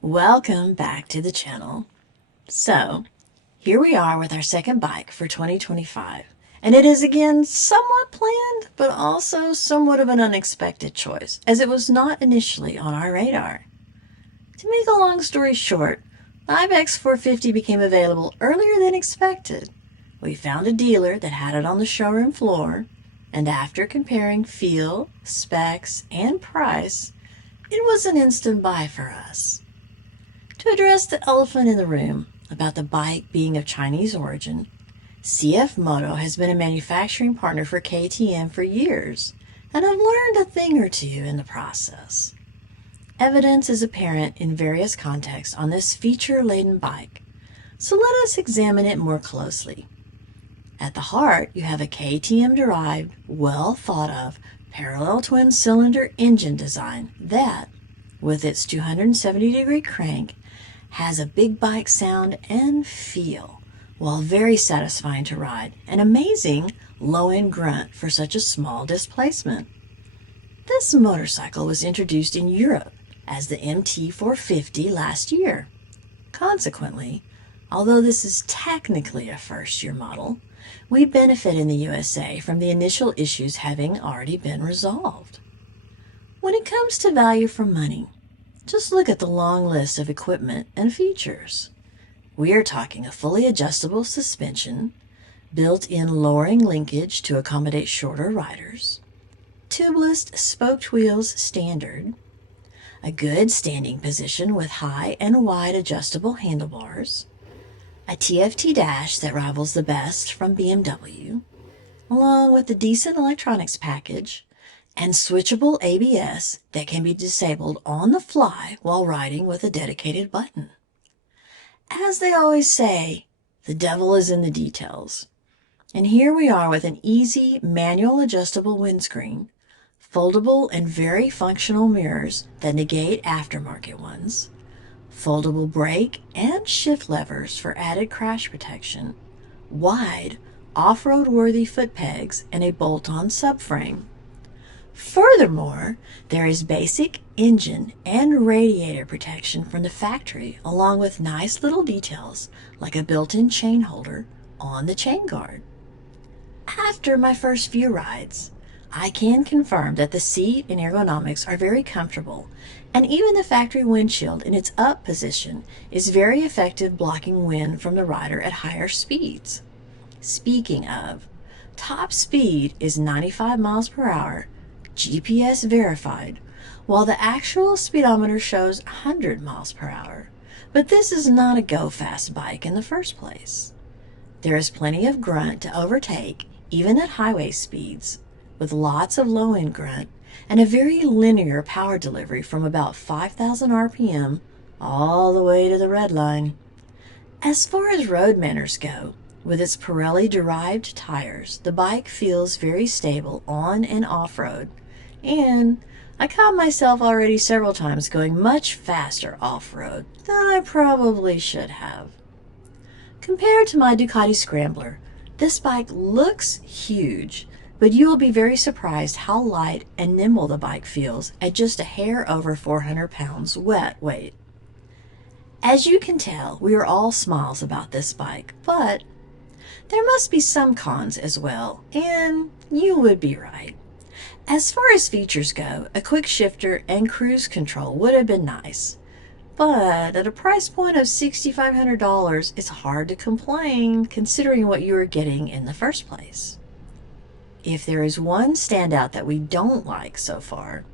Welcome back to the channel. So, here we are with our second bike for 2025, and it is again somewhat planned, but also somewhat of an unexpected choice, as it was not initially on our radar. To make a long story short, the IBEX 450 became available earlier than expected. We found a dealer that had it on the showroom floor, and after comparing feel, specs, and price, it was an instant buy for us. To address the elephant in the room about the bike being of Chinese origin, CF Moto has been a manufacturing partner for KTM for years, and I've learned a thing or two in the process. Evidence is apparent in various contexts on this feature-laden bike, so let us examine it more closely. At the heart, you have a KTM-derived, well-thought-of, parallel twin-cylinder engine design that, with its 270-degree crank, has a big bike sound and feel, while very satisfying to ride, an amazing low-end grunt for such a small displacement. This motorcycle was introduced in Europe as the MT450 last year. Consequently, although this is technically a first-year model, we benefit in the USA from the initial issues having already been resolved. When it comes to value for money, just look at the long list of equipment and features. We are talking a fully adjustable suspension, built-in lowering linkage to accommodate shorter riders, tubeless spoked wheels standard, a good standing position with high and wide adjustable handlebars, a TFT dash that rivals the best from BMW, along with a decent electronics package, and switchable ABS that can be disabled on the fly while riding with a dedicated button. As they always say, the devil is in the details. And here we are with an easy manual adjustable windscreen, foldable and very functional mirrors that negate aftermarket ones, foldable brake and shift levers for added crash protection, wide, off-road worthy foot pegs, and a bolt-on subframe. Furthermore, there is basic engine and radiator protection from the factory, along with nice little details like a built-in chain holder on the chain guard. After my first few rides, I can confirm that the seat and ergonomics are very comfortable, and even the factory windshield in its up position is very effective blocking wind from the rider at higher speeds. Speaking of, top speed is 95 miles per hour, GPS verified, while the actual speedometer shows 100 miles per hour. But this is not a go-fast bike in the first place. There is plenty of grunt to overtake, even at highway speeds, with lots of low-end grunt and a very linear power delivery from about 5,000 RPM all the way to the red line. As far as road manners go, with its Pirelli-derived tires, the bike feels very stable on and off-road, and I caught myself already several times going much faster off-road than I probably should have. Compared to my Ducati Scrambler, this bike looks huge, but you will be very surprised how light and nimble the bike feels at just a hair over 400 pounds wet weight. As you can tell, we are all smiles about this bike, but there must be some cons as well, and you would be right. As far as features go, a quick shifter and cruise control would have been nice, but at a price point of $6,500, it's hard to complain considering what you are getting in the first place. If there is one standout that we don't like so far,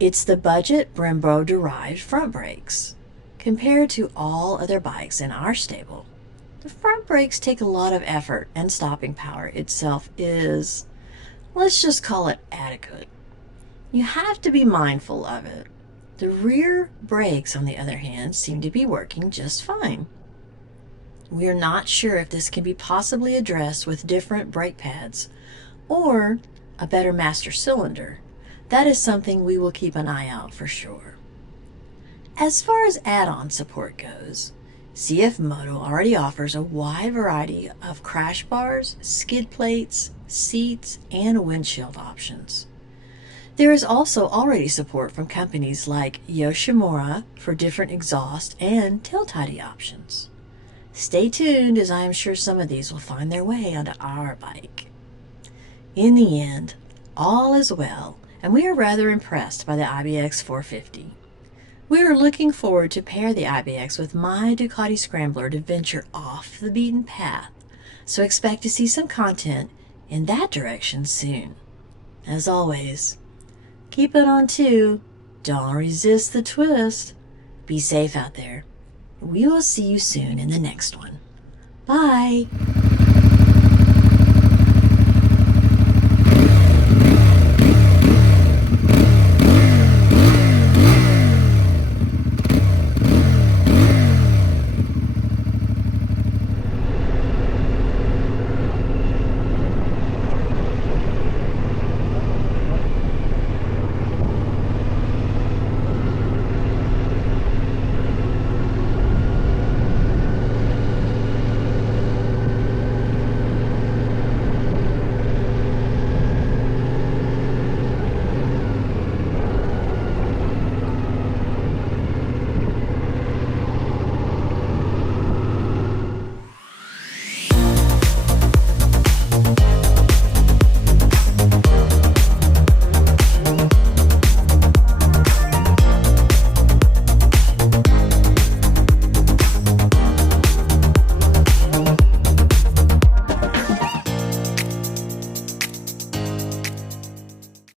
it's the budget Brembo-derived front brakes. Compared to all other bikes in our stable, the front brakes take a lot of effort, and stopping power itself is, let's just call it adequate. You have to be mindful of it. The rear brakes, on the other hand, seem to be working just fine. We are not sure if this can be possibly addressed with different brake pads or a better master cylinder. That is something we will keep an eye out for sure. As far as add-on support goes, CF Moto already offers a wide variety of crash bars, skid plates, seats, and windshield options. There is also already support from companies like Yoshimura for different exhaust and tail tidy options. Stay tuned, as I am sure some of these will find their way onto our bike. In the end, all is well, and we are rather impressed by the IBEX 450. We are looking forward to pair the IBEX with my Ducati Scrambler to venture off the beaten path, so expect to see some content in that direction soon. As always, keep it on two, don't resist the twist. Be safe out there. We will see you soon in the next one. Bye.